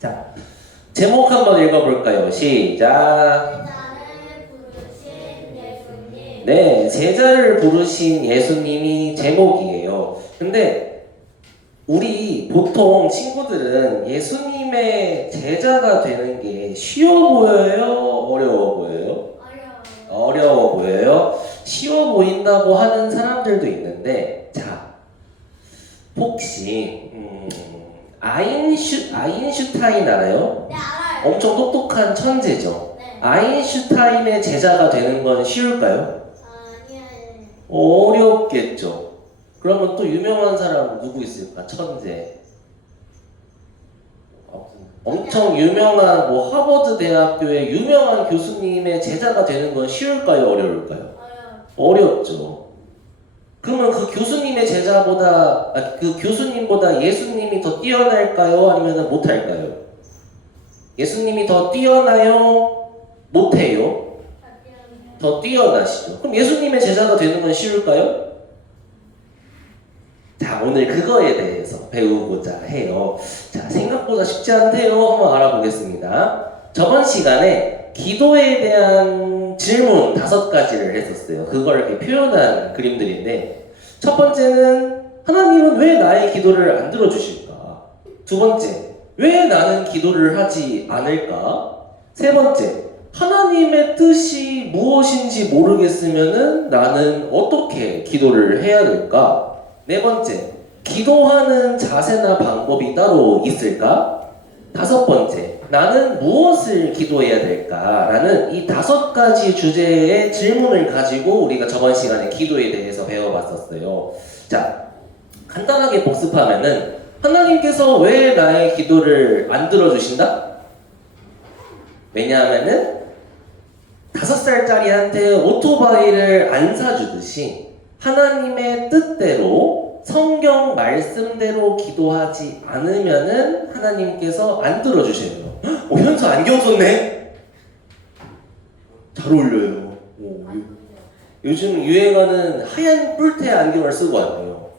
자, 제목 한번 읽어볼까요? 시작. 제자를 부르신 예수님. 네, 제자를 부르신 예수님이 제목이에요. 근데 우리 보통 친구들은 예수님의 제자가 되는 게 쉬워 보여요? 어려워 보여요? 어려워 보여요? 쉬워 보인다고 하는 사람들도 있는데, 자, 혹시 아인슈타인 알아요? 네, 알아요. 엄청 똑똑한 천재죠. 네. 아인슈타인의 제자가 되는 건 쉬울까요? 아니요. 어렵겠죠. 그러면 또 유명한 사람 누구 있을까? 천재. 엄청 유명한 뭐 하버드 대학교의 유명한 교수님의 제자가 되는 건 쉬울까요? 어려울까요? 어렵죠. 그러면 그 교수님의 제자보다 그 교수님보다 예수님이 더 뛰어날까요? 아니면 못할까요? 예수님이 더 뛰어나요? 못해요? 더 뛰어나시죠. 그럼 예수님의 제자가 되는 건 쉬울까요? 자, 오늘 그거에 대해서 배우고자 해요. 자, 생각보다 쉽지 않대요. 한번 알아보겠습니다. 저번 시간에 기도에 대한 질문 5가지를 했었어요. 그걸 이렇게 표현한 그림들인데, 첫 번째는 하나님은 왜 나의 기도를 안 들어주실까? 두 번째, 왜 나는 기도를 하지 않을까? 세 번째, 하나님의 뜻이 무엇인지 모르겠으면은 나는 어떻게 기도를 해야 될까? 네 번째, 기도하는 자세나 방법이 따로 있을까? 다섯 번째, 나는 무엇을 기도해야 될까? 라는 이 5가지 주제의 질문을 가지고 우리가 저번 시간에 기도에 대해서 배워봤었어요. 자, 간단하게 복습하면은 하나님께서 왜 나의 기도를 안 들어주신다? 왜냐하면은 5살짜리한테 오토바이를 안 사주듯이 하나님의 뜻대로 성경 말씀대로 기도하지 않으면은 하나님께서 안 들어주셔요. 현수 안경 썼네? 잘 어울려요. 요즘 유행하는 하얀 뿔테 안경을 쓰고 왔네요.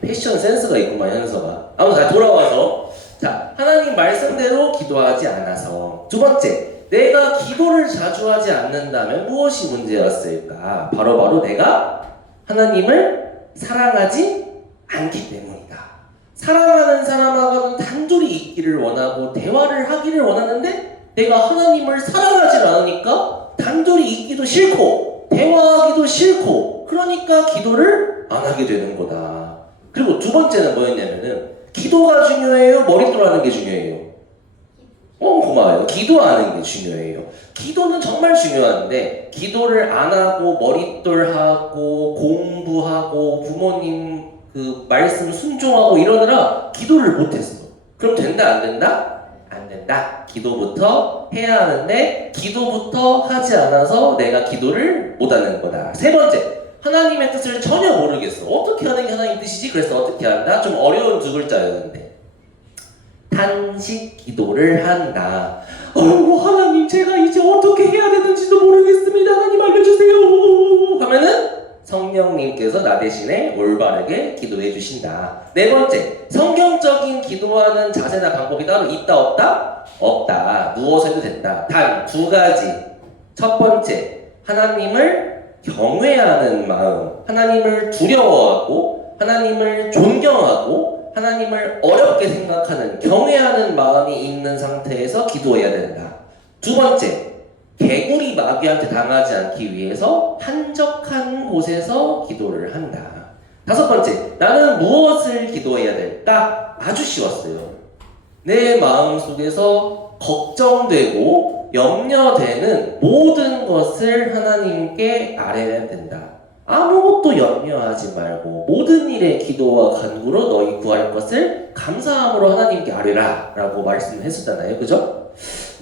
패션 센스가 있구만 현서가. 아무튼 잘 돌아와서, 자, 하나님 말씀대로 기도하지 않아서. 두 번째, 내가 기도를 자주 하지 않는다면 무엇이 문제였을까? 바로 내가 하나님을 사랑하지 않기 때문이다. 사랑하는 사람하고는 단둘이 있기를 원하고 대화를 하기를 원하는데 내가 하나님을 사랑하지 않으니까 단둘이 있기도 싫고 대화하기도 싫고, 그러니까 기도를 안 하게 되는 거다. 그리고 두 번째는 뭐였냐면은, 기도가 중요해요? 머릿돌 하는 게 중요해요? 고마워요. 기도하는 게 중요해요. 기도는 정말 중요한데 기도를 안 하고 머릿돌하고 공부하고 부모님 그 말씀 순종하고 이러느라 기도를 못했어. 그럼 된다 안 된다? 안 된다. 기도부터 해야 하는데 기도부터 하지 않아서 내가 기도를 못하는 거다. 세 번째, 하나님의 뜻을 전혀 모르겠어. 어떻게 하는 게 하나님 뜻이지? 그래서 어떻게 한다? 좀 어려운 2글자였는데 탄식 기도를 한다. 하나님, 제가 이제 어떻게 해야 되는지도 모르겠습니다. 하나님 알려주세요. 하면은 성령님께서 나 대신에 올바르게 기도해 주신다. 네 번째, 성경적인 기도하는 자세나 방법이 따로 있다 없다? 없다. 누워서 해도 된다. 단 2가지. 첫 번째, 하나님을 경외하는 마음, 하나님을 두려워하고 하나님을 존경하고 하나님을 어렵게 생각하는, 경외하는 마음이 있는 상태에서 기도해야 된다. 두 번째, 개구리 마귀한테 당하지 않기 위해서 한적한 곳에서 기도를 한다. 다섯 번째, 나는 무엇을 기도해야 될까? 아주 쉬웠어요. 내 마음속에서 걱정되고 염려되는 모든 것을 하나님께 아뢰야 된다. 아무것도 염려하지 말고 모든 일에 기도와 간구로 너희 구할 것을 감사함으로 하나님께 아뢰라 라고 말씀했었잖아요. 그죠?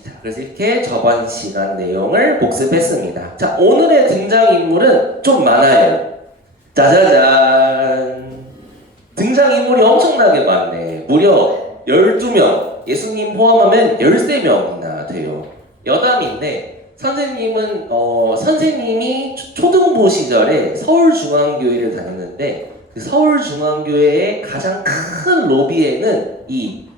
자, 그래서 이렇게 저번 시간 내용을 복습했습니다. 자, 오늘의 등장인물은 좀 많아요. 짜자잔! 등장인물이 엄청나게 많네. 무려 12명, 예수님 포함하면 13명이나 돼요. 여담인데, 선생님이 초등부 시절에 서울중앙교회를 다녔는데 그 서울중앙교회의 가장 큰 로비에는 이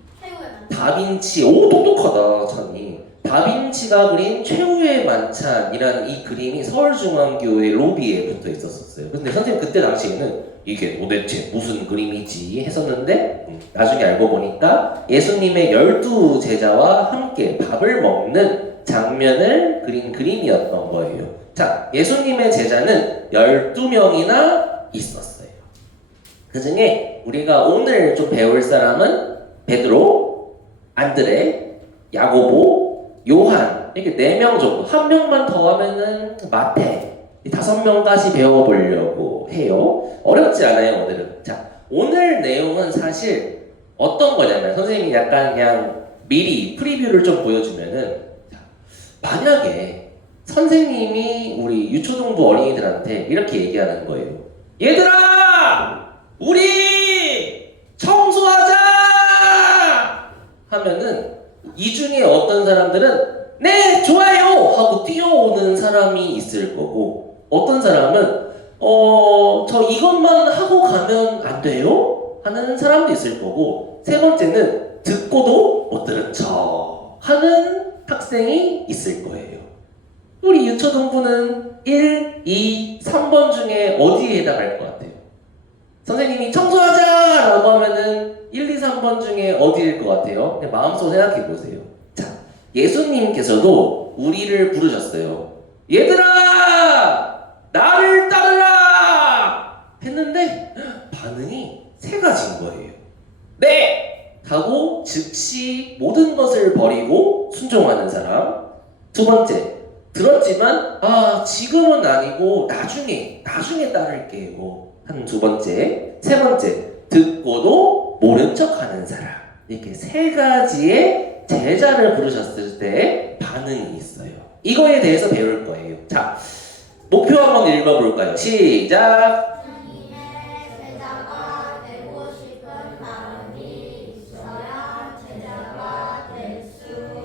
다빈치, 오 똑똑하다 찬이. 다빈치가 그린 최후의 만찬이라는 이 그림이 서울중앙교회 로비에 붙어 있었어요. 근데 선생님 그때 당시에는 이게 도대체 무슨 그림이지 했었는데 나중에 알고 보니까 예수님의 12제자와 함께 밥을 먹는 장면을 그린 그림이었던 거예요. 자, 예수님의 제자는 12명이나 있었어요. 그 중에 우리가 오늘 좀 배울 사람은 베드로, 안드레, 야고보, 요한 이렇게 4명 정도. 한 명만 더 하면은 마태. 5명까지 배워보려고 해요. 어렵지 않아요 오늘은. 자, 오늘 내용은 사실 어떤 거냐면 선생님이 약간 그냥 미리 프리뷰를 좀 보여주면은 자, 만약에 선생님이 우리 유초등부 어린이들한테 이렇게 얘기하는 거예요. 얘들아! 우리 청소하자! 하면은 이 중에 어떤 사람들은 네! 좋아요! 하고 뛰어오는 사람이 있을 거고 어떤 사람은 저 이것만 하고 가면 안 돼요? 하는 사람도 있을 거고 세 번째는 듣고도 못 들은 척 하는 학생이 있을 거예요. 우리 유초등부는 1, 2, 3번 중에 어디에 해당할 것 같아요? 선생님이 청소하자! 라고 하면은 1, 2, 3번 중에 어디일 것 같아요? 그냥 마음속으로 생각해 보세요. 자, 예수님께서도 우리를 부르셨어요. 얘들아! 나를 따르라! 했는데 반응이 세 가지인 거예요. 네! 하고 즉시 모든 것을 버리고 순종하는 사람. 두 번째, 들었지만 지금은 아니고 나중에 따를게요 하는 두 번째. 세 번째, 듣고도 모른 척하는 사람. 이렇게 세 가지의 제자를 부르셨을 때 반응이 있어요. 이거에 대해서 배울 거예요. 자, 목표 한번 읽어볼까요? 시작! 하나님의 제자가 되고 싶은 마음이 있어야 제자가 될 수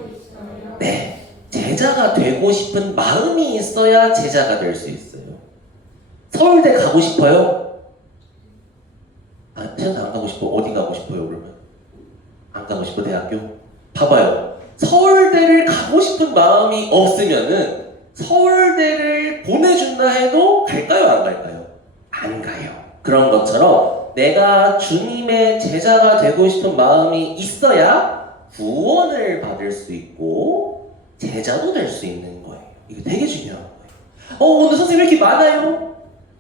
있어요. 네, 제자가 되고 싶은 마음이 있어야 제자가 될 수 있어요. 서울대 가고 싶어요? 태연이 안 가고 싶어. 어디 가고 싶어요 그러면? 안 가고 싶어 대학교? 봐봐요. 서울대를 가고 싶은 마음이 없으면은 서울대를 보내준다 해도 갈까요 안 갈까요? 안 가요. 그런 것처럼 내가 주님의 제자가 되고 싶은 마음이 있어야 구원을 받을 수 있고 제자도 될 수 있는 거예요. 이거 되게 중요한 거예요. 오늘 선생님 왜 이렇게 많아요?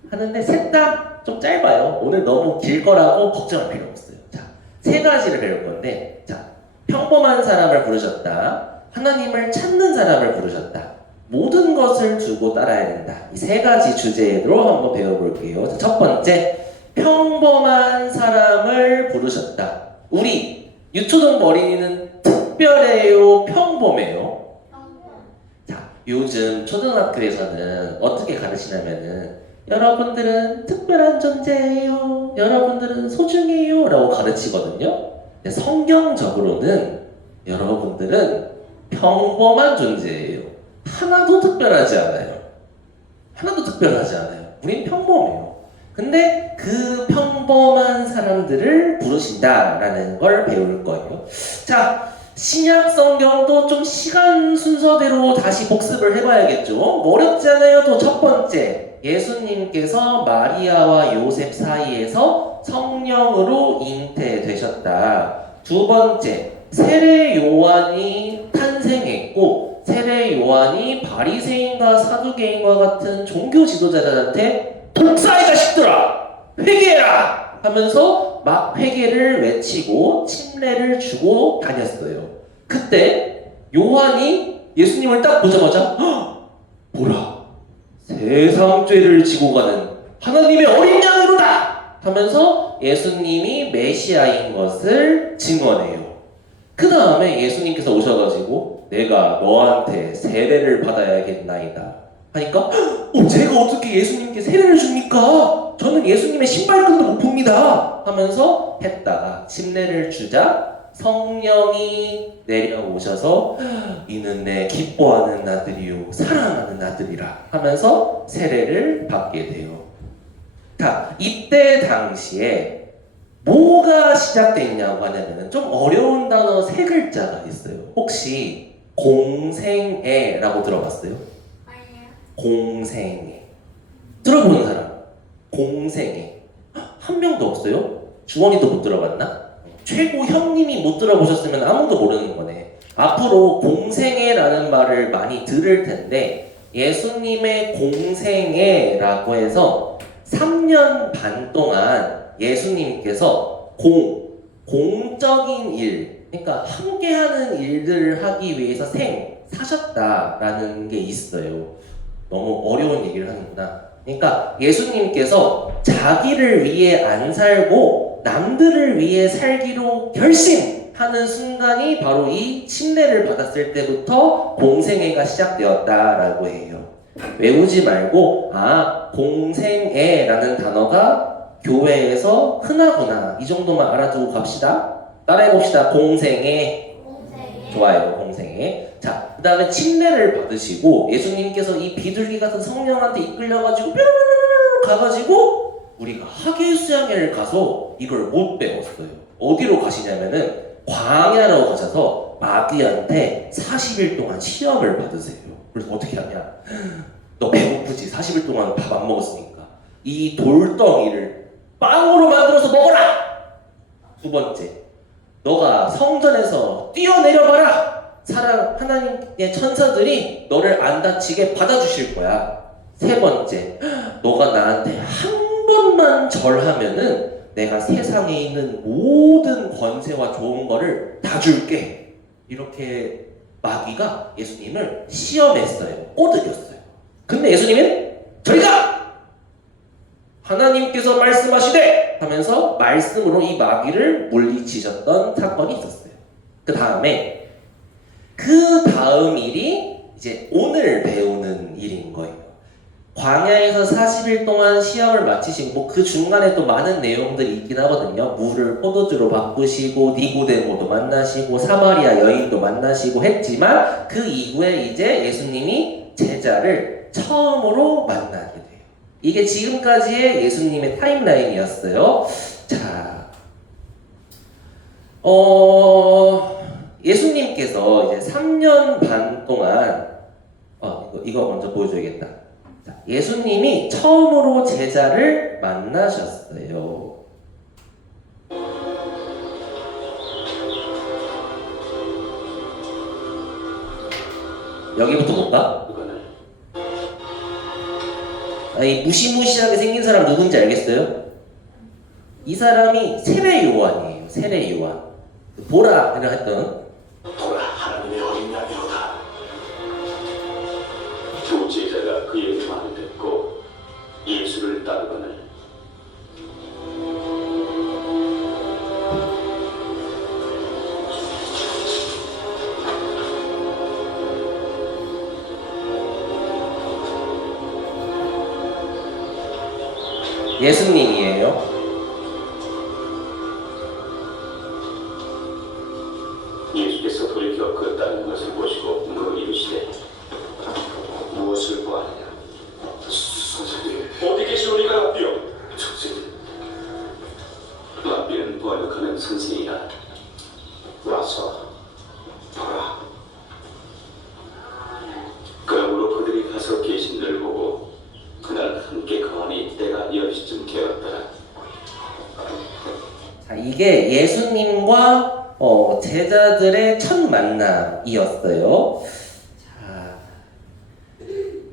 하는데 셋 다 좀 짧아요. 오늘 너무 길 거라고 걱정할 필요 없어요. 자, 세 가지를 배울 건데, 자, 평범한 사람을 부르셨다. 하나님을 찾는 사람을 부르셨다. 모든 것을 두고 따라야 된다. 이 세 가지 주제로 한번 배워볼게요. 자, 첫 번째, 평범한 사람을 부르셨다. 우리 유초등부 어린이는 특별해요, 평범해요? 자, 요즘 초등학교에서는 어떻게 가르치냐면은 여러분들은 특별한 존재예요. 여러분들은 소중해요. 라고 가르치거든요. 근데 성경적으로는 여러분들은 평범한 존재예요. 하나도 특별하지 않아요. 하나도 특별하지 않아요. 우린 평범해요. 근데 그 평범한 사람들을 부르신다라는 걸 배울 거예요. 자, 신약 성경도 좀 시간 순서대로 다시 복습을 해봐야겠죠. 뭐 어렵지 않아요. 또 첫 번째, 예수님께서 마리아와 요셉 사이에서 성령으로 잉태되셨다. 두 번째, 세례 요한이 탄생했고 세례 요한이 바리새인과 사두개인과 같은 종교 지도자들한테 독사 이 자식들아! 회개해라! 하면서 막 회개를 외치고 침례를 주고 다녔어요. 그때 요한이 예수님을 딱 보자마자 보라! 세상 죄를 지고 가는 하나님의 어린 양으로다! 하면서 예수님이 메시아인 것을 증언해요. 그 다음에 예수님께서 오셔가지고 내가 너한테 세례를 받아야겠나이다 하니까 제가 어떻게 예수님께 세례를 줍니까? 저는 예수님의 신발끈도 못 봅니다 하면서 했다가 침례를 주자 성령이 내려오셔서 이는 내 기뻐하는 아들이요 사랑하는 아들이라 하면서 세례를 받게 돼요. 자, 이때 당시에 뭐가 시작됐냐고 하냐면 좀 어려운 단어 세 글자가 있어요. 혹시 공생애라고 들어봤어요? 아니요. 공생애. 들어보는 사람. 공생애. 한 명도 없어요? 주원이도 못 들어봤나? 최고 형님이 못 들어보셨으면 아무도 모르는 거네. 앞으로 공생애라는 말을 많이 들을 텐데 예수님의 공생애라고 해서 3년 반 동안 예수님께서 공적인 일, 그러니까 함께하는 일들을 하기 위해서 사셨다라는 게 있어요. 너무 어려운 얘기를 하는구나. 그러니까 예수님께서 자기를 위해 안 살고 남들을 위해 살기로 결심하는 순간이 바로 이 침례를 받았을 때부터 공생애가 시작되었다라고 해요. 외우지 말고 공생애라는 단어가 교회에서 흔하구나 이 정도만 알아두고 갑시다. 따라해봅시다. 공생애. 공생애. 좋아요. 공생애. 자, 그 다음에 침례를 받으시고 예수님께서 이 비둘기 같은 성령한테 이끌려가지고 뾰로로로로 가가지고 우리가 하계 수양회를 가서 이걸 못 배웠어요. 어디로 가시냐면은 광야로 가셔서 마귀한테 40일 동안 시험을 받으세요. 그래서 어떻게 하냐? 너 배고프지? 40일 동안 밥 안 먹었으니까 이 돌덩이를 빵으로 만들어서 먹어라! 두 번째, 너가 성전에서 뛰어내려봐라! 하나님의 천사들이 너를 안 다치게 받아주실 거야. 세 번째, 너가 나한테 한 번만 절하면은 내가 세상에 있는 모든 권세와 좋은 거를 다 줄게. 이렇게 마귀가 예수님을 시험했어요. 꼬드겼어요. 근데 예수님은 저리 가! 하나님께서 말씀하시되 하면서 말씀으로 이 마귀를 물리치셨던 사건이 있었어요. 그 다음 일이 이제 오늘 배우는 일인 거예요. 광야에서 40일 동안 시험을 마치시고 그 중간에 또 많은 내용들이 있긴 하거든요. 물을 포도주로 바꾸시고 니고데모도 만나시고 사마리아 여인도 만나시고 했지만 그 이후에 이제 예수님이 제자를 처음으로 만나게 돼요. 이게 지금까지의 예수님의 타임라인이었어요. 자, 예수님께서 이제 3년 반 동안 이거 먼저 보여줘야겠다. 자, 예수님이 처음으로 제자를 만나셨어요. 여기부터 볼까? 이 무시무시하게 생긴 사람 누군지 알겠어요? 이 사람이 세례 요한이에요. 세례 요한. 보라 이라 했던 보라 하나님의 어린 양이로다. 두 제자가 그에게 말을 듣고 예수를 따르거늘 예수님이에요. 예수께서 돌이켜 그 따르는 것을 보시고 물어 이르시되 무엇을 구하느냐? 선생님 어디 계시오니까 랍비여? 선생님 랍비는 번역하는 선생이라 와서 보라. 그러므로 그들이 가서 계신들을 보고 그날 함께 거하니 때가 10시쯤 되었더라. 자, 이게 예수님과 제자들의 첫 만남이었어요. 자,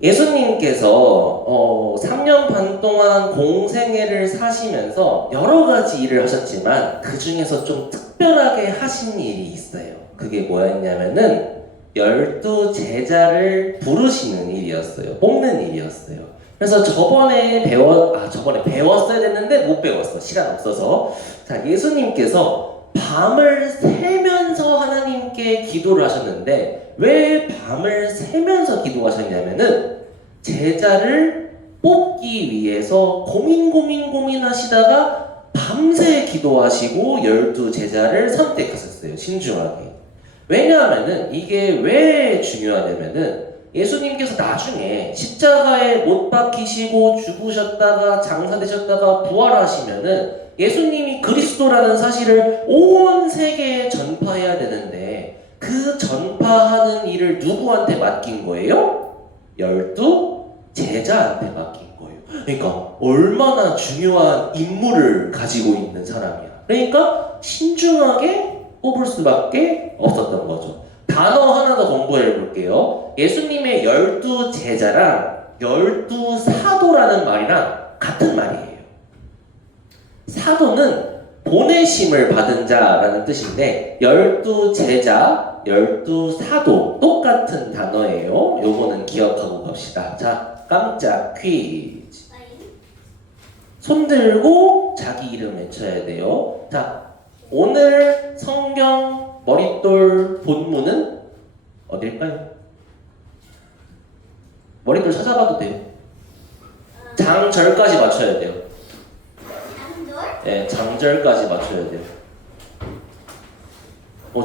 예수님께서 3년 반 동안 공생애를 사시면서 여러 가지 일을 하셨지만 그 중에서 좀 특별하게 하신 일이 있어요. 그게 뭐였냐면은 12 제자를 부르시는 일이었어요. 뽑는 일이었어요. 그래서 저번에 배웠어야 됐는데 못 배웠어. 시간 없어서. 자, 예수님께서 밤을 새면서 하나님께 기도를 하셨는데 왜 밤을 새면서 기도하셨냐면은 제자를 뽑기 위해서 고민하시다가 밤새 기도하시고 12 제자를 선택하셨어요. 신중하게. 왜냐하면은 이게 왜 중요하냐면은 예수님께서 나중에 십자가에 못 박히시고 죽으셨다가 장사되셨다가 부활하시면은 예수님이 그리스도라는 사실을 온 세계에 전파해야 되는데 그 전파하는 일을 누구한테 맡긴 거예요? 12 제자한테 맡긴 거예요. 그러니까 얼마나 중요한 임무를 가지고 있는 사람이야. 그러니까 신중하게 뽑을 수밖에 없었던 거죠. 단어 하나 더 공부해 볼게요. 예수님의 12 제자랑 12 사도라는 말이랑 같은 말이에요. 사도는 보내심을 받은 자라는 뜻인데 12 제자, 12 사도 똑같은 단어예요. 요거는 기억하고 갑시다. 자, 깜짝 퀴즈. 손 들고 자기 이름 외쳐야 돼요. 자, 오늘 성경 머릿돌 본문은 어딜까요? 머릿돌 찾아봐도 돼요. 장절까지 맞춰야 돼요. 장돌? 네, 장절까지 맞춰야 돼요.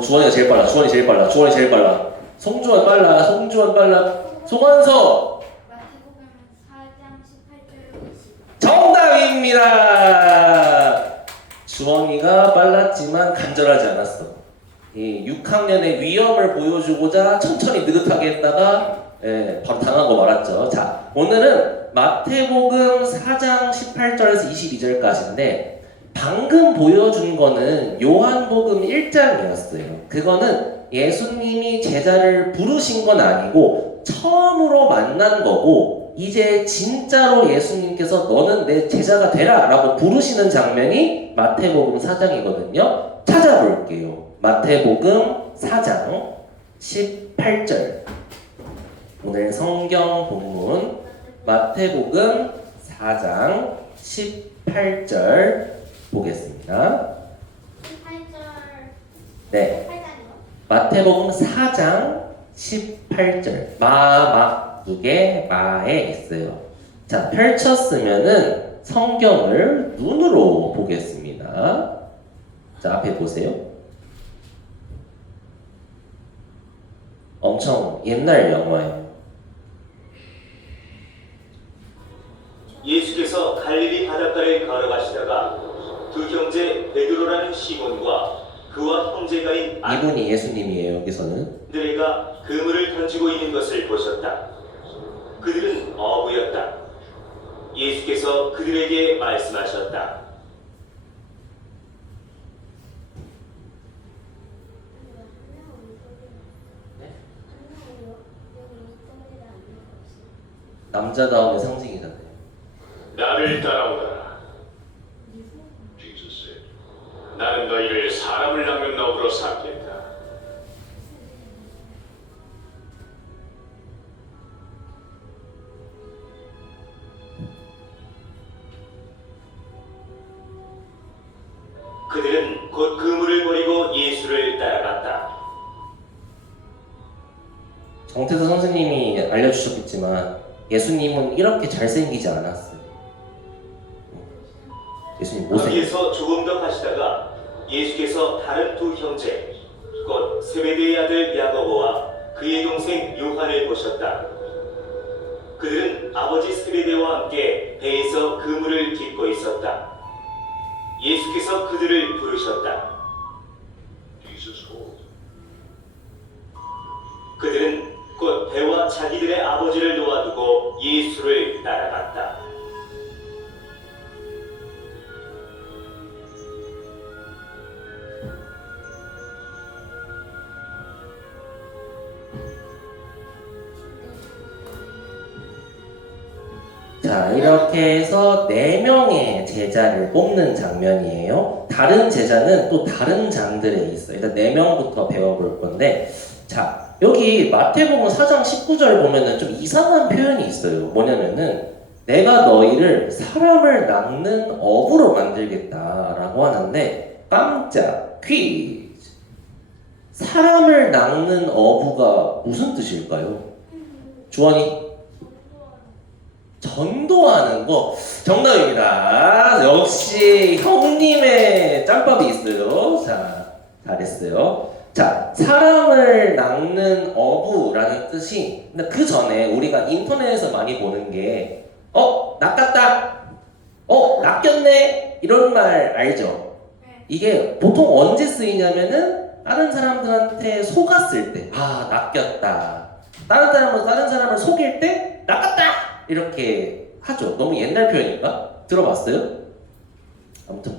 주원이가 제일 빨라. 주원이 제일 빨라. 주원이 제일 빨라. 송주원 빨라. 송주원 빨라. 송환서 마태복음 4장 18절 20. 정답입니다. 주원이가 빨랐지만 간절하지 않았어. 이 6학년의 위험을 보여주고자 천천히 느긋하게 했다가 바로 당하고 말았죠. 자, 오늘은 마태복음 4장 18절에서 22절까지인데 방금 보여준 거는 요한복음 1장이었어요. 그거는 예수님이 제자를 부르신 건 아니고 처음으로 만난 거고 이제 진짜로 예수님께서 너는 내 제자가 되라 라고 부르시는 장면이 마태복음 4장이거든요. 찾아볼게요. 마태복음 4장 18절. 오늘 성경 본문 마태복음 4장 18절 보겠습니다. 18절. 네. 8장이요? 마태복음 4장 18절. 막두개 마에 있어요. 자, 펼쳤으면은 성경을 눈으로 보겠습니다. 자, 앞에 보세요. 엄청 옛날 영화예요. 예수께서 갈릴리 바닷가를 걸어가시다가 두 형제 베드로라는 시몬과 그와 형제가인 이분이 예수님이에요. 여기서는 안드레가 그물을 던지고 있는 것을 보셨다. 그들은 어부였다. 예수께서 그들에게 말씀하셨다. 남자다움의 상징이잖아요. 나를 따라오너라. 나는 너희를 사람을 낚는 업으로 삼겠다. 그들은 곧 그물을 버리고 예수를 따라갔다. 정태수 선생님이 알려주셨겠지만 예수님은 이렇게 잘생기지 않았어요. 예수님 못생겼어요. 거기에서 조금 더 가시다가 예수께서 다른 두 형제 곧 세베대의 아들 야고보와 그의 동생 요한을 보셨다. 그들은 아버지 세베대와 함께 배에서 그물을 깃고 있었다. 예수께서 그들을 부르셨다. 그들은 곧 배와 자기들의 아버지를 놓아두고 예수를 따라갔다. 자, 이렇게 해서 4명의 제자를 뽑는 장면이에요. 다른 제자는 또 다른 장들에 있어요. 일단 4명부터 배워볼 건데, 자, 여기 마태복음 4장 19절 보면은 좀 이상한 표현이 있어요. 뭐냐면은 내가 너희를 사람을 낚는 어부로 만들겠다라고 하는데 깜짝 퀴즈. 사람을 낚는 어부가 무슨 뜻일까요? 주원이 전도하는 거 정답입니다. 역시 형님의 짬밥이 있어요. 자, 잘했어요. 자, 사람을 낚는 어부라는 뜻이, 근데 그 전에 우리가 인터넷에서 많이 보는 게, 낚았다! 낚였네! 이런 말 알죠? 이게 보통 언제 쓰이냐면은, 다른 사람들한테 속았을 때, 낚였다. 다른 사람을 속일 때, 낚았다! 이렇게 하죠. 너무 옛날 표현인가? 들어봤어요? 아무튼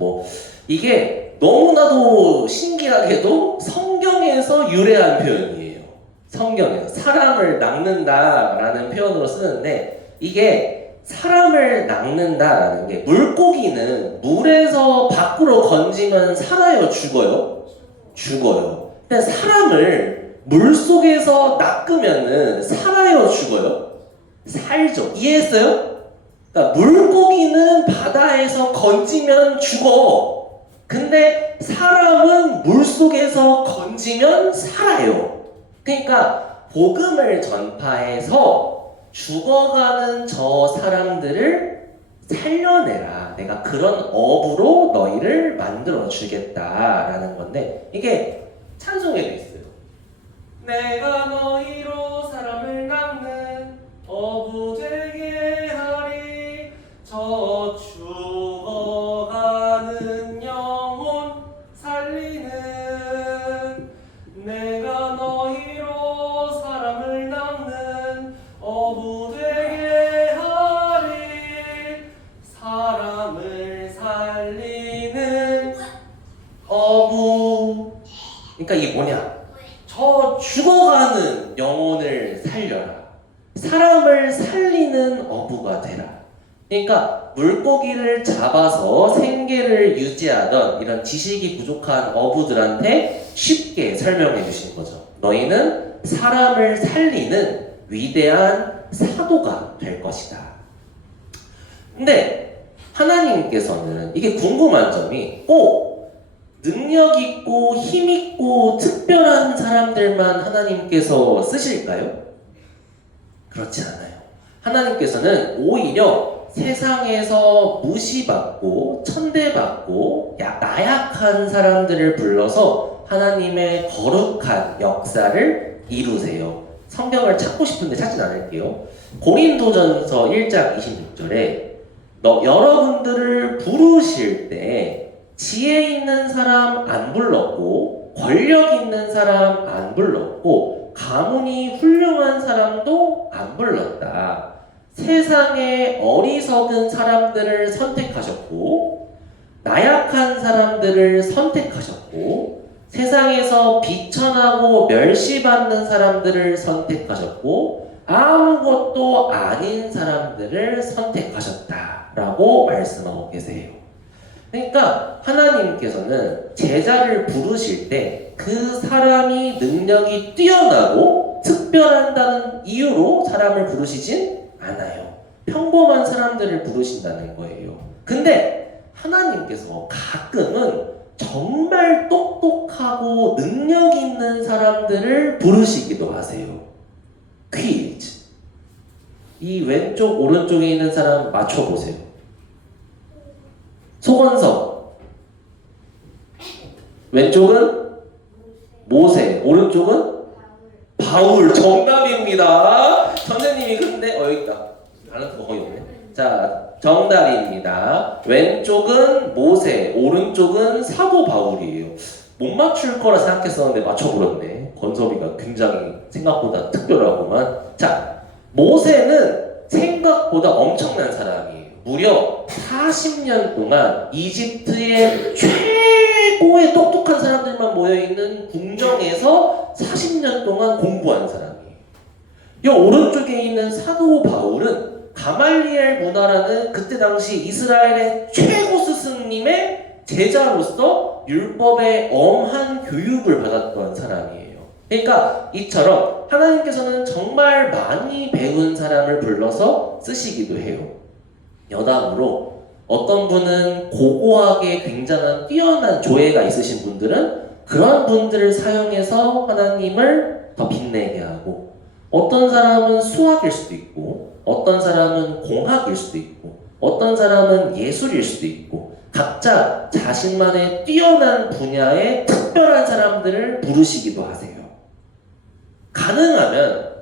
이게 너무나도 신기하게도 성경에서 유래한 표현이에요. 성경에서 사람을 낚는다라는 표현으로 쓰는데, 이게 사람을 낚는다라는 게, 물고기는 물에서 밖으로 건지면 살아요, 죽어요? 죽어요. 근데 사람을 물속에서 낚으면은 살아요, 죽어요? 살죠. 이해했어요? 그러니까 물고기는 바다에서 건지면 죽어. 근데 사람은 물속에서 건지면 살아요. 그러니까 복음을 전파해서 죽어가는 저 사람들을 살려내라. 내가 그런 어부로 너희를 만들어 주겠다라는 건데, 이게 찬송에도 있어요. 내가 너희로 사람을 낚는 어부 되게 하리. 저 죽어가는 영혼 살리는, 내가 너희로 사람을 낚는 어부 되게 하리. 사람을 살리는 어부. 그러니까 이게 뭐냐? 저 죽어가는 영혼을 살려라. 사람을 살리는 어부가 되라. 그러니까 물고기를 잡아서 생계를 유지하던 이런 지식이 부족한 어부들한테 쉽게 설명해 주신 거죠. 너희는 사람을 살리는 위대한 사도가 될 것이다. 근데 하나님께서는 이게 궁금한 점이, 능력 있고 힘 있고 특별한 사람들만 하나님께서 쓰실까요? 그렇지 않아요. 하나님께서는 오히려 세상에서 무시받고 천대받고 나약한 사람들을 불러서 하나님의 거룩한 역사를 이루세요. 성경을 찾고 싶은데 찾진 않을게요. 고린도전서 1장 26절에 여러분들을 부르실 때 지혜 있는 사람 안 불렀고 권력 있는 사람 안 불렀고 가문이 훌륭한 사람도 안 불렀다. 세상에 어리석은 사람들을 선택하셨고 나약한 사람들을 선택하셨고 세상에서 비천하고 멸시받는 사람들을 선택하셨고 아무것도 아닌 사람들을 선택하셨다라고 말씀하고 계세요. 그러니까 하나님께서는 제자를 부르실 때 그 사람이 능력이 뛰어나고 특별한다는 이유로 사람을 부르시진 않아요. 평범한 사람들을 부르신다는 거예요. 근데 하나님께서 가끔은 정말 똑똑하고 능력 있는 사람들을 부르시기도 하세요. 퀴즈. 이 왼쪽 오른쪽에 있는 사람 맞춰보세요. 소건석. 왼쪽은 모세, 오른쪽은 바울. 정답입니다. 선생님이 근데 여기 있다. 아는 거 거의 없네. 자, 정답입니다. 왼쪽은 모세, 오른쪽은 사도 바울이에요. 못 맞출 거라 생각했었는데 맞춰버렸네. 건섭이가 굉장히 생각보다 특별하구만. 자, 모세는 생각보다 엄청난 사람이에요. 무려 40년 동안 이집트의 최고의 똑똑한 사람들만 모여있는 궁정에서 40년 동안 공부한 사람이에요. 이 오른쪽에 있는 사도 바울은 가말리엘 문화라는 그때 당시 이스라엘의 최고 스승님의 제자로서 율법의 엄한 교육을 받았던 사람이에요. 그러니까 이처럼 하나님께서는 정말 많이 배운 사람을 불러서 쓰시기도 해요. 여담으로 어떤 분은 고고하게 굉장한 뛰어난 조예가 있으신 분들은 그런 분들을 사용해서 하나님을 더 빛내게 하고, 어떤 사람은 수학일 수도 있고 어떤 사람은 공학일 수도 있고 어떤 사람은 예술일 수도 있고 각자 자신만의 뛰어난 분야의 특별한 사람들을 부르시기도 하세요. 가능하면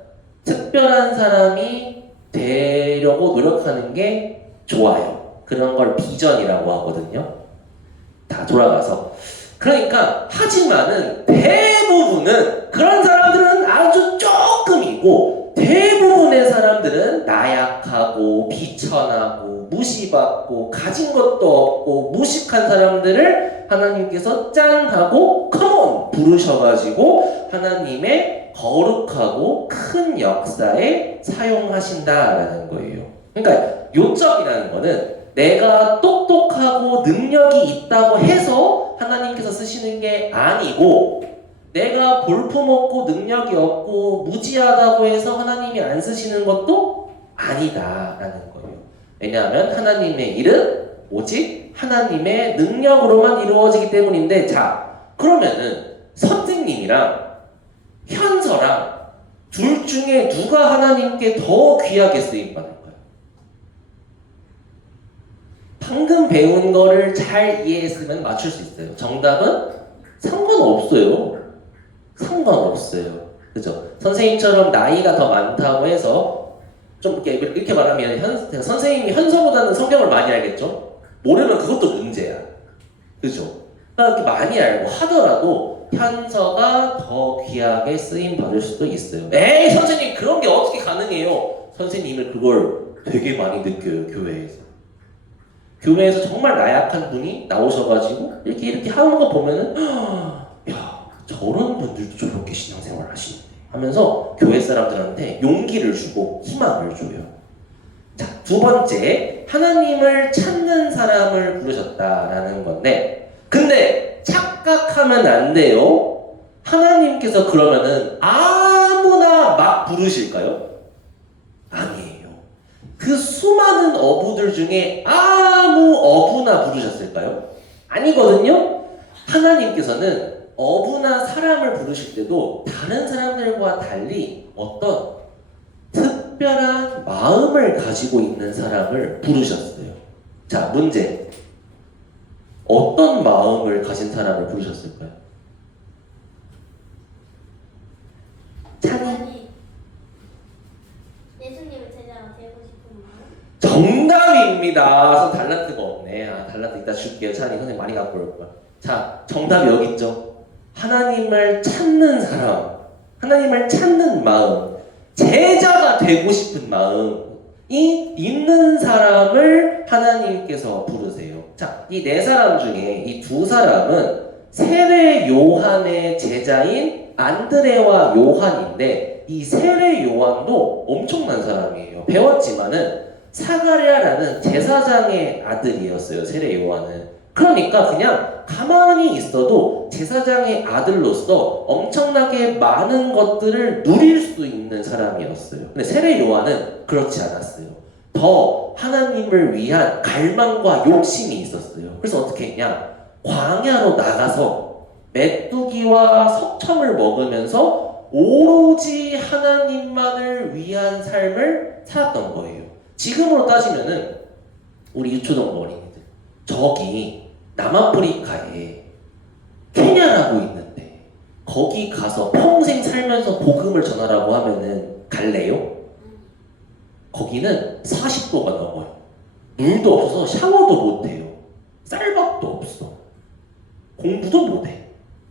특별한 사람이 되려고 노력하는 게 좋아요. 그런 걸 비전이라고 하거든요. 다 돌아가서. 그러니까 하지만은 대부분은 그런 사람들은 아주 조금이고 대부분의 사람들은 나약하고 비천하고 무시받고 가진 것도 없고 무식한 사람들을 하나님께서 짠 하고 컴온 부르셔가지고 하나님의 거룩하고 큰 역사에 사용하신다라는 거예요. 그러니까 요점이라는 거는 내가 똑똑하고 능력이 있다고 해서 하나님께서 쓰시는 게 아니고 내가 볼품없고 능력이 없고 무지하다고 해서 하나님이 안 쓰시는 것도 아니다라는 거예요. 왜냐하면 하나님의 일은 오직 하나님의 능력으로만 이루어지기 때문인데 자 그러면은 선생님이랑 현서랑 둘 중에 누가 하나님께 더 귀하게 쓰임받을까요? 방금 배운 거를 잘 이해했으면 맞출 수 있어요. 정답은 상관없어요. 상관없어요. 그죠? 선생님처럼 나이가 더 많다고 해서 좀 이렇게 말하면 선생님이 현서보다는 성경을 많이 알겠죠? 모르면 그것도 문제야. 그죠? 그러니까 이렇게 많이 알고 하더라도 현서가 더 귀하게 쓰임 받을 수도 있어요. 에이 선생님 그런 게 어떻게 가능해요? 선생님을 그걸 되게 많이 느껴요. 교회에서 정말 나약한 분이 나오셔가지고 이렇게 하는 거 보면은 야 저런 분들도 저렇게 신앙생활 하시는데 하면서 교회 사람들한테 용기를 주고 희망을 줘요. 자, 두 번째 하나님을 찾는 사람을 부르셨다라는 건데 근데 착각하면 안 돼요. 하나님께서 그러면은 아무나 막 부르실까요? 아니에요. 그 수많은 어부들 중에 아무 어부나 부르셨을까요? 아니거든요. 하나님께서는 어부나 사람을 부르실 때도 다른 사람들과 달리 어떤 특별한 마음을 가지고 있는 사람을 부르셨어요. 자, 문제. 어떤 마음을 가진 사람을 부르셨을까요? 찬이. 예수님의 제자가 되고 싶은 마음. 정답입니다. 달란트가 없네. 달란트 이따 줄게요. 찬이 선생님 많이 갖고 올 거야. 자, 정답이 여기 있죠. 하나님을 찾는 사람, 하나님을 찾는 마음, 제자가 되고 싶은 마음이 있는 사람을 하나님께서 부르세요. 자, 이 네 사람 중에 이 두 사람은 세례 요한의 제자인 안드레와 요한인데 이 세례 요한도 엄청난 사람이에요. 배웠지만은 사가랴라는 제사장의 아들이었어요. 세례 요한은. 그러니까 그냥 가만히 있어도 제사장의 아들로서 엄청나게 많은 것들을 누릴 수 있는 사람이었어요. 근데 세례 요한은 그렇지 않았어요. 더 하나님을 위한 갈망과 욕심이 있었어요. 그래서 어떻게 했냐? 광야로 나가서 메뚜기와 석청을 먹으면서 오로지 하나님만을 위한 삶을 살았던 거예요. 지금으로 따지면은 우리 유초등부 어린이들 저기 남아프리카에 케냐라고 있는데 거기 가서 평생 살면서 복음을 전하라고 하면은 갈래요? 거기는 40도가 넘어요. 물도 없어서 샤워도 못해요. 쌀밥도 없어. 공부도 못해.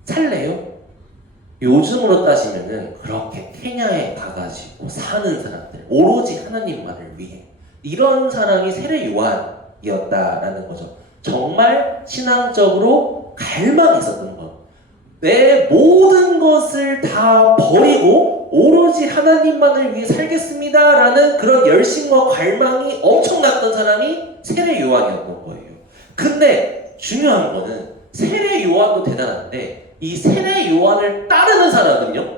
살래요? 요즘으로 따지면은 그렇게 케냐에 가가지고 사는 사람들 오로지 하나님만을 위해 이런 사람이 세례 요한이었다라는 거죠. 정말 신앙적으로 갈망이 있었던 것. 내 모든 것을 다 버리고 오로지 하나님만을 위해 살겠습니다라는 그런 열심과 갈망이 엄청났던 사람이 세례 요한이었던 거예요. 근데 중요한 거는 세례 요한도 대단한데 이 세례 요한을 따르는 사람은요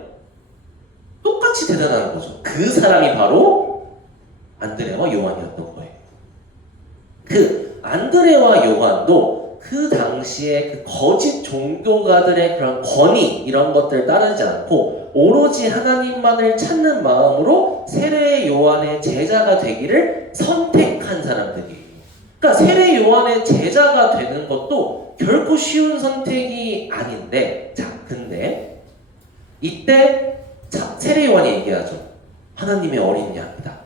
똑같이 대단한 거죠. 그 사람이 바로 안드레와 요한이었던 거예요. 그 안드레와 요한도 그 당시에 그 거짓 종교가들의 그런 권위 이런 것들을 따르지 않고 오로지 하나님만을 찾는 마음으로 세례 요한의 제자가 되기를 선택한 사람들이에요. 그러니까 세례 요한의 제자가 되는 것도 결코 쉬운 선택이 아닌데, 자, 근데 이때 세례 요한이 얘기하죠. 하나님의 어린 양이다.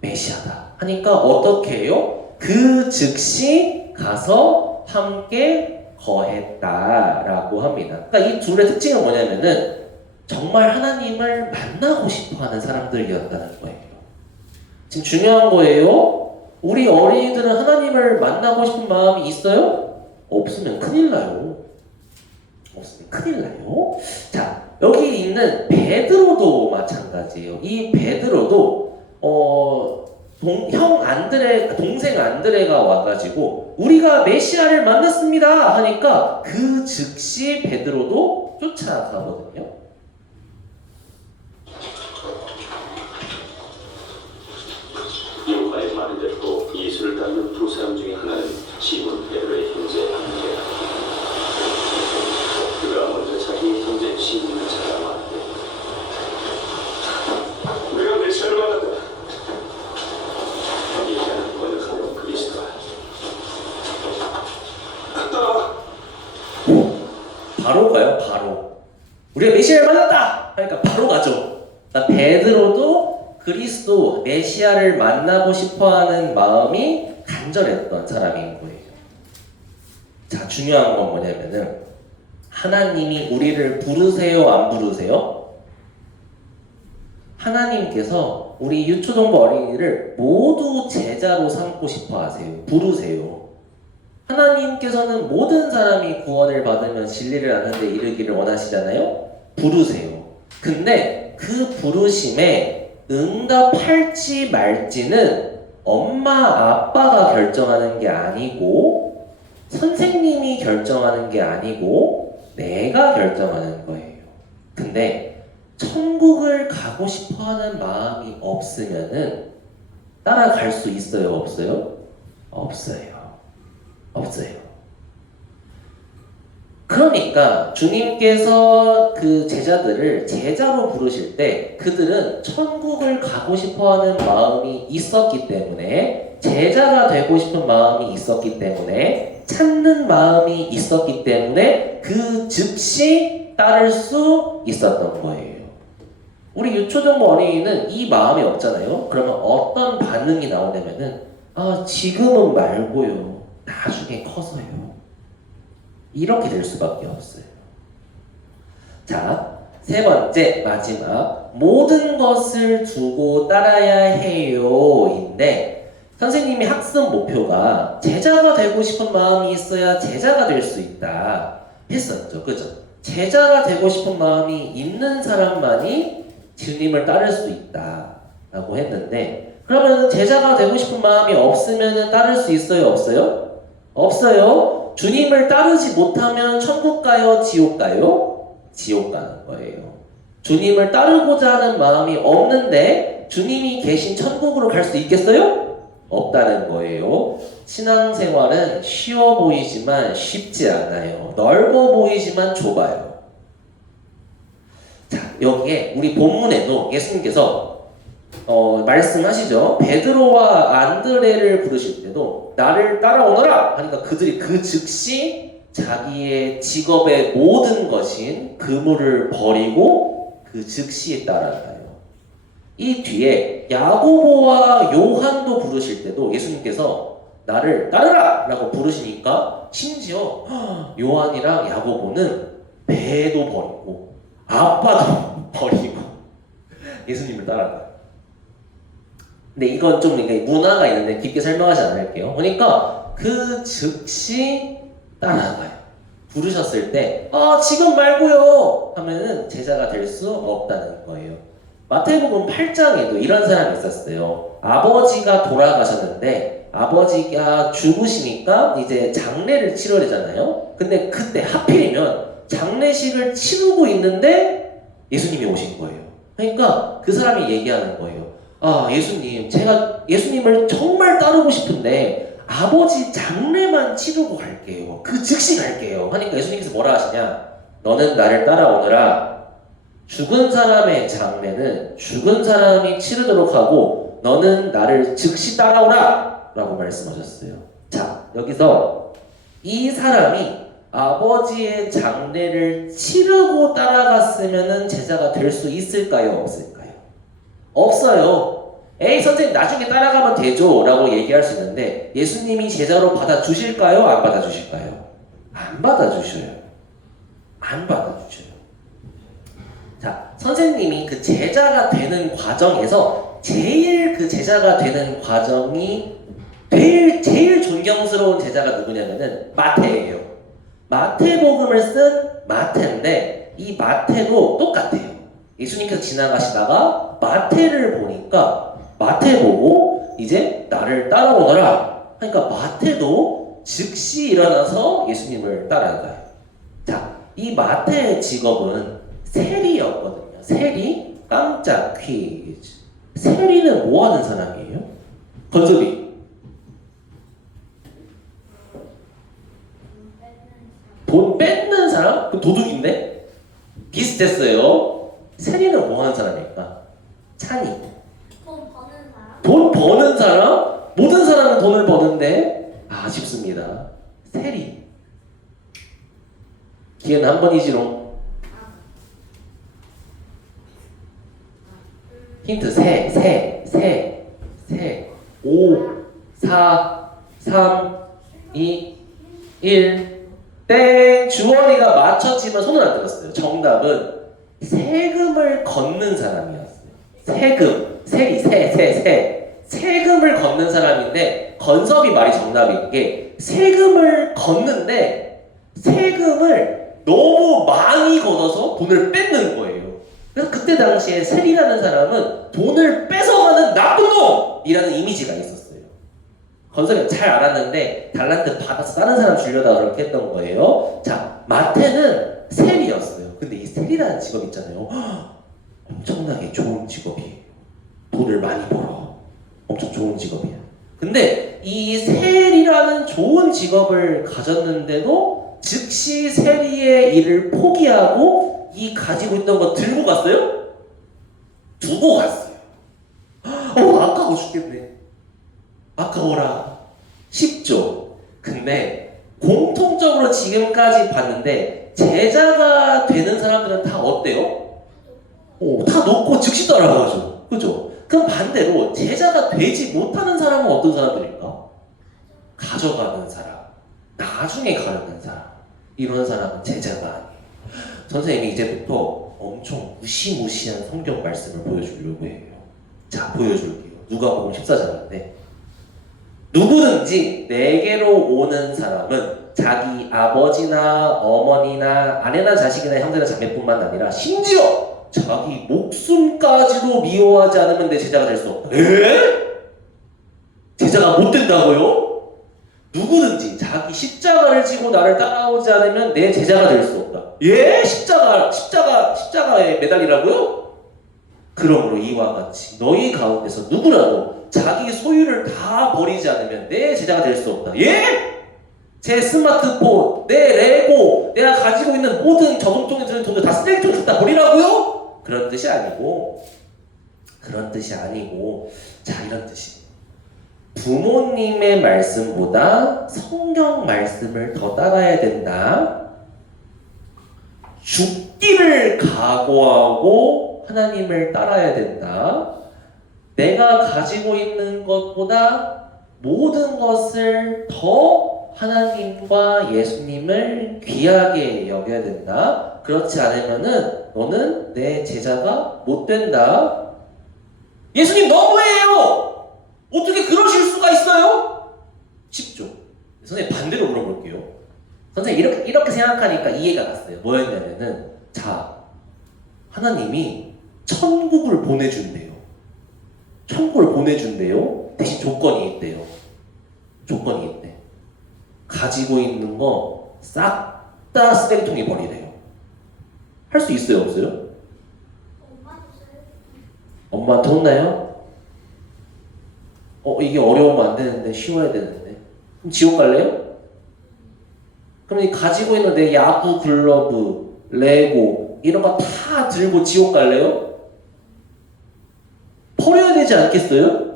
메시아다. 하니까 어떻게 해요? 그 즉시 가서 함께 거했다라고 합니다. 그러니까 이 둘의 특징은 뭐냐면은 정말 하나님을 만나고 싶어하는 사람들이었다는 거예요. 지금 중요한 거예요. 우리 어린이들은 하나님을 만나고 싶은 마음이 있어요? 없으면 큰일 나요. 없으면 큰일 나요. 자, 여기 있는 베드로도 마찬가지예요. 이 베드로도 동생 안드레가 와가지고 우리가 메시아를 만났습니다 하니까 그 즉시 베드로도 쫓아가거든요. 요한의 말을 듣고 예수를 따르는 두 사람 중에 하나는 시몬 베드로의 형제 안드레다. 그가 먼저 자기 형제 시몬을 찾아왔고, 우리가 메시아를 만났다. 메시아는 번역하면 그리스도다. 따라와. 바로 가요. 바로 우리가 메시아를 만났다 하니까 바로 가죠. 그러니까 베드로도 그리스도 메시아를 만나고 싶어하는 마음이 간절했던 사람인 거예요. 자, 중요한 건 뭐냐면은 하나님이 우리를 부르세요, 안 부르세요? 하나님께서 우리 유초동부 어린이를 모두 제자로 삼고 싶어 하세요. 부르세요. 하나님께서는 모든 사람이 구원을 받으면 진리를 아는 데 이르기를 원하시잖아요. 부르세요. 근데 그 부르심에 응답할지 말지는 엄마, 아빠가 결정하는 게 아니고 선생님이 결정하는 게 아니고 내가 결정하는 거예요. 근데 천국을 가고 싶어하는 마음이 없으면은 따라갈 수 있어요? 없어요? 없어요. 없어요. 그러니까 주님께서 그 제자들을 제자로 부르실 때 그들은 천국을 가고 싶어하는 마음이 있었기 때문에, 제자가 되고 싶은 마음이 있었기 때문에, 찾는 마음이 있었기 때문에 그 즉시 따를 수 있었던 거예요. 우리 유초등 어린이는 이 마음이 없잖아요. 그러면 어떤 반응이 나오냐면은 지금은 말고요. 나중에 커서요. 이렇게 될 수밖에 없어요. 자, 세 번째, 마지막. 모든 것을 두고 따라야 해요. 인데, 선생님이 학습 목표가 제자가 되고 싶은 마음이 있어야 제자가 될 수 있다 했었죠. 그죠? 제자가 되고 싶은 마음이 있는 사람만이 주님을 따를 수 있다 라고 했는데, 그러면 제자가 되고 싶은 마음이 없으면 따를 수 있어요? 없어요? 없어요. 주님을 따르지 못하면 천국 가요? 지옥 가요? 지옥 가는 거예요. 주님을 따르고자 하는 마음이 없는데 주님이 계신 천국으로 갈 수 있겠어요? 없다는 거예요. 신앙생활은 쉬워 보이지만 쉽지 않아요. 넓어 보이지만 좁아요. 자, 여기에 우리 본문에도 예수님께서 말씀하시죠. 베드로와 안드레를 부르실 때도 나를 따라오너라 하니까 그들이 그 즉시 자기의 직업의 모든 것인 그물을 버리고 그 즉시 따라가요. 이 뒤에 야고보와 요한도 부르실 때도 예수님께서 나를 따르라 라고 부르시니까 심지어 요한이랑 야고보는 배도 버리고 아빠도 버리고 예수님을 따라가요. 근데 이건 좀 문화가 있는데 깊게 설명하지 않을게요. 그러니까 그 즉시 따라가요. 부르셨을 때 지금 말고요 하면은 제자가 될 수 없다는 거예요. 마태복음 8장에도 이런 사람이 있었어요. 아버지가 돌아가셨는데 아버지가 죽으시니까 이제 장례를 치러야 되잖아요. 근데 그때 하필이면 장례식을 치르고 있는데 예수님이 오신 거예요. 그러니까 그 사람이 얘기하는 거예요. 예수님, 제가 예수님을 정말 따르고 싶은데 아버지 장례만 치르고 갈게요. 그 즉시 갈게요. 하니까 예수님께서 뭐라 하시냐? 너는 나를 따라오너라. 죽은 사람의 장례는 죽은 사람이 치르도록 하고 너는 나를 즉시 따라오라. 라고 말씀하셨어요. 자, 여기서 이 사람이 아버지의 장례를 치르고 따라갔으면 제자가 될 수 있을까요? 없을까요? 없어요. 에이 선생님 나중에 따라가면 되죠 라고 얘기할 수 있는데 예수님이 제자로 받아주실까요? 안 받아주실까요? 안 받아주셔요. 안 받아주셔요. 자, 선생님이 그 제자가 되는 과정에서 제일 그 제자가 되는 과정이 제일 존경스러운 제자가 누구냐면은 마태예요. 마태복음을 쓴 마태인데 이 마태도 똑같아요. 예수님께서 지나가시다가 마태를 보니까 마태 보고 이제 나를 따라오너라 하니까 마태도 즉시 일어나서 예수님을 따라가요. 자, 이 마태의 직업은 세리였거든요. 세리? 깜짝 퀴즈. 세리는 뭐 하는 사람이에요? 건섭이. 돈 뺏는 사람? 그 도둑인데? 비슷했어요. 세리는 뭐 하는 사람일까? 찬이. 돈 버는 사람? 돈 버는 사람? 모든 사람은 돈을 버는데 아쉽습니다. 세리. 기회는 한 번이지롱. 힌트 세. 5, 4, 3, 2, 1. 땡! 주원이가 맞췄지만 손을 안 들었어요. 정답은 세금을 걷는 사람이었어요. 세금. 세금을 걷는 사람인데 건섭이 말이 정답인 게 세금을 걷는데 세금을 너무 많이 걷어서 돈을 뺏는 거예요. 그래서 그때 당시에 세리라는 사람은 돈을 뺏어가는 나쁜 놈이라는 이미지가 있었어요. 건설이 잘 알았는데 달란트 받아서 다른 사람 주려다가 그렇게 했던 거예요. 자, 마태는 세리였어요. 근데 이 세리라는 직업 있잖아요. 엄청나게 좋은 직업이에요. 돈을 많이 벌어. 엄청 좋은 직업이에요. 근데 이 세리라는 좋은 직업을 가졌는데도 즉시 세리의 일을 포기하고 이 가지고 있던 거 들고 갔어요? 두고 갔어요. 아까워 죽겠네. 아까워라. 쉽죠? 근데 공통적으로 지금까지 봤는데 제자가 되는 사람들은 다 어때요? 다 놓고 즉시 따라가죠. 그죠? 그럼 반대로 제자가 되지 못하는 사람은 어떤 사람들일까? 가져가는 사람. 나중에 가려는 사람. 이런 사람은 제자가 아니에요. 선생님이 이제부터 엄청 무시무시한 성경 말씀을 보여주려고 해요. 자, 보여줄게요. 누가복음 14장인데 누구든지 내게로 오는 사람은 자기 아버지나 어머니나 아내나 자식이나 형제나 자매뿐만 아니라 심지어 자기 목숨까지도 미워하지 않으면 내 제자가 될 수 없다. 제자가 못 된다고요? 누구든지 자기 십자가를 지고 나를 따라오지 않으면 내 제자가 될 수 없다. 십자가에 매달리라고요? 그러므로 이와 같이 너희 가운데서 누구라도 자기 소유를 다 버리지 않으면 내 제자가 될 수 없다. 제 스마트폰, 내 레고, 내가 가지고 있는 모든 저금통에 드는 돈을 다 쓰레기통에 갖다 버리라고요? 그런 뜻이 아니고 자, 이런 뜻이에요. 부모님의 말씀보다 성경 말씀을 더 따라야 된다. 죽기를 각오하고 하나님을 따라야 된다. 내가 가지고 있는 것보다 모든 것을 더 하나님과 예수님을 귀하게 여겨야 된다. 그렇지 않으면은 너는 내 제자가 못 된다. 예수님 너무해요. 어떻게 그러실 수가 있어요? 쉽죠. 선생님 반대로 물어볼게요. 선생님 이렇게 생각하니까 이해가 갔어요. 뭐였냐면은 자, 하나님이 천국을 보내준대요. 대신 조건이 있대. 가지고 있는 거 싹 다 쓰레기통에 버리래요. 할 수 있어요, 없어요? 엄마한테 혼나요? 이게 어려우면 안 되는데 쉬워야 되는데. 그럼 지옥 갈래요? 그럼 이 가지고 있는 내 야구 글러브, 레고 이런 거 다 들고 지옥 갈래요? 버려야 되지 않겠어요?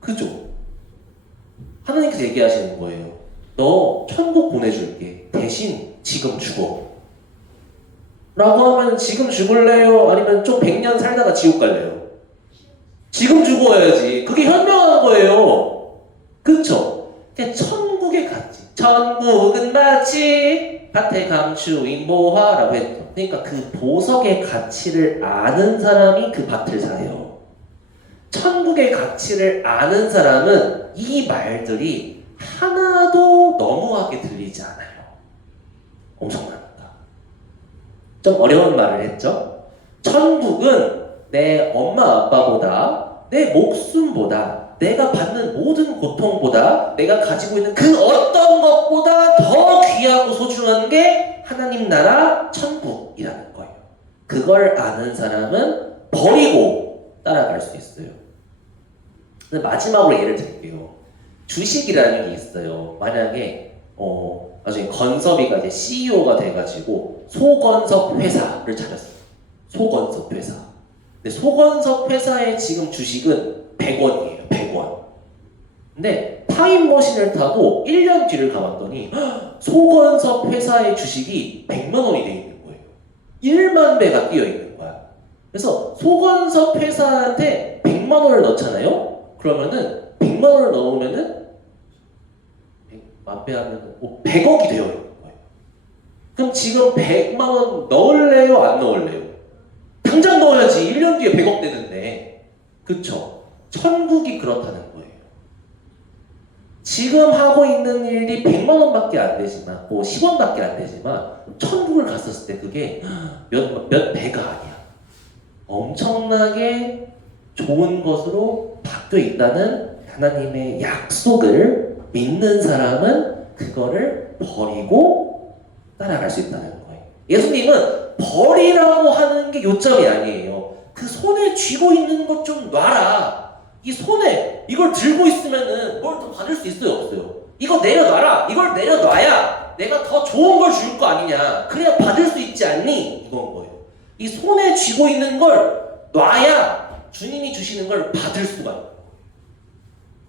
그죠? 하나님께서 얘기하시는 거예요. 너 천국 보내줄게. 대신 지금 죽어. 라고 하면 지금 죽을래요? 아니면 좀 100년 살다가 지옥 갈래요? 지금 죽어야지. 그게 현명한 거예요. 그쵸? 천국의 가치. 천국은 마치 밭에 감추인 모화라고 했죠. 그러니까 그 보석의 가치를 아는 사람이 그 밭을 사요. 천국의 가치를 아는 사람은 이 말들이 하나도 너무하게 들리지 않아요. 엄청납니다. 좀 어려운 말을 했죠? 천국은 내 엄마 아빠보다, 내 목숨보다, 내가 받는 모든 고통보다, 내가 가지고 있는 그 어떤 것보다 더 귀하고 소중한 게 하나님 나라 천국이라는 거예요. 그걸 아는 사람은 버리고 따라갈 수 있어요. 마지막으로 예를 드릴게요. 주식이라는 게 있어요. 만약에 나중에 건섭이가 이제 CEO가 돼가지고 소건섭 회사를 차렸어요. 소건섭 회사. 근데 소건섭 회사의 지금 주식은 100원이에요. 100원. 근데 타임머신을 타고 1년 뒤를 가봤더니 소건섭 회사의 주식이 100만 원이 돼 있는 거예요. 1만 배가 뛰어 있는 거야. 그래서 소건섭 회사한테 100만 원을 넣잖아요. 그러면은 100만 원을 넣으면은 100만 배 하면은 100억이 되어 있는 거예요. 그럼 지금 100만 원 넣을래요? 안 넣을래요? 당장 넣어야지. 1년 뒤에 100억 되는데. 그쵸? 천국이 그렇다는 거예요. 지금 하고 있는 일이 100만 원밖에 안 되지만, 10원밖에 안 되지만, 천국을 갔었을 때 그게 몇 배가 아니야. 엄청나게 좋은 것으로 바뀌어 있다는 하나님의 약속을 믿는 사람은 그거를 버리고 따라갈 수 있다는 거예요. 예수님은 버리라고 하는 게 요점이 아니에요. 그 손에 쥐고 있는 것 좀 놔라. 이 손에 이걸 들고 있으면은 뭘 더 받을 수 있어요, 없어요? 이거 내려놔라. 이걸 내려놔야 내가 더 좋은 걸 줄 거 아니냐. 그래야 받을 수 있지 않니? 이건 거예요. 이 손에 쥐고 있는 걸 놔야 주님이 주시는 걸 받을 수가 있어요.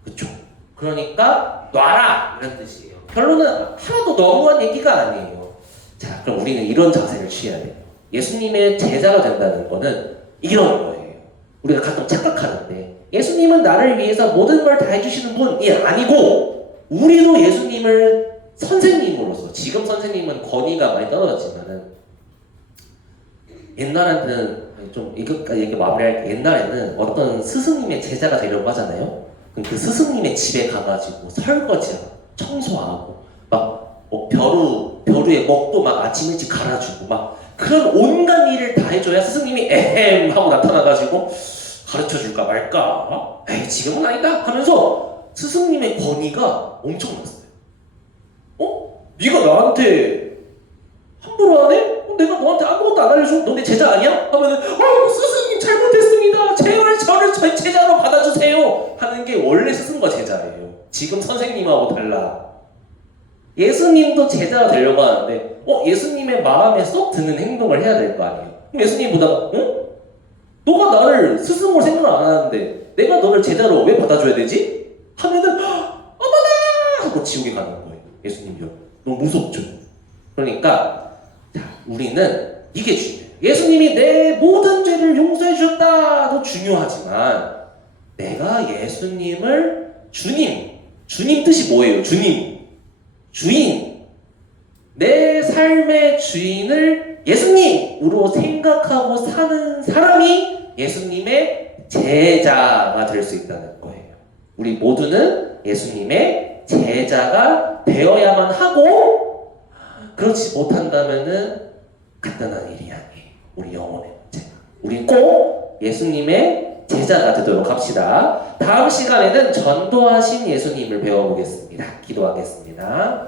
그쵸? 그러니까 놔라! 이런 뜻이에요. 결론은 하나도 너무한 얘기가 아니에요. 자, 그럼 우리는 이런 자세를 취해야 돼요. 예수님의 제자가 된다는 거는 이런 거예요. 우리가 가끔 착각하는데 예수님은 나를 위해서 모든 걸 다 해주시는 분이 아니고 우리도 예수님을 선생님으로서, 지금 선생님은 권위가 많이 떨어졌지만은 옛날에는 좀 이것까지 얘기 마무리할게. 옛날에는 어떤 스승님의 제자가 되려고 하잖아요. 그럼 그 스승님의 집에 가가지고 설거지하고 청소하고 막 벼루에 먹도 막 아침 일찍 갈아주고 막 그런 온갖 일을 다 해줘야 스승님이 에헴 하고 나타나가지고 가르쳐줄까 말까? 에이 지금은 아니다 하면서 스승님의 권위가 엄청났어요. 네가 나한테 함부로 하네? 내가 너한테 아무것도 안 알려줘? 너 내 제자 아니야? 하면은 스승님 잘못했습니다. 제발 저를 제자로 받아주세요. 하는 게 원래 스승과 제자예요. 지금 선생님하고 달라. 예수님도 제자가 되려고 하는데 예수님의 마음에 쏙 드는 행동을 해야 될 거 아니에요. 그럼 예수님 보다가 너가 나를 스승으로 생각을 안 하는데 내가 너를 제자로 왜 받아줘야 되지? 하면은 어머나! 하고 지옥에 가는 거예요. 예수님이요. 너무 무섭죠? 그러니까 우리는 이게 중요해요. 예수님이 내 모든 죄를 용서해 주셨다도 중요하지만 내가 예수님을 주님 뜻이 뭐예요? 주인. 내 삶의 주인을 예수님으로 생각하고 사는 사람이 예수님의 제자가 될 수 있다는 거예요. 우리 모두는 예수님의 제자가 되어야만 하고 그렇지 못한다면은 간단한 일이 아니에요. 우리 영혼의 문제가. 우리 꼭 예수님의 제자가 되도록 합시다. 다음 시간에는 전도하신 예수님을 배워보겠습니다. 기도하겠습니다.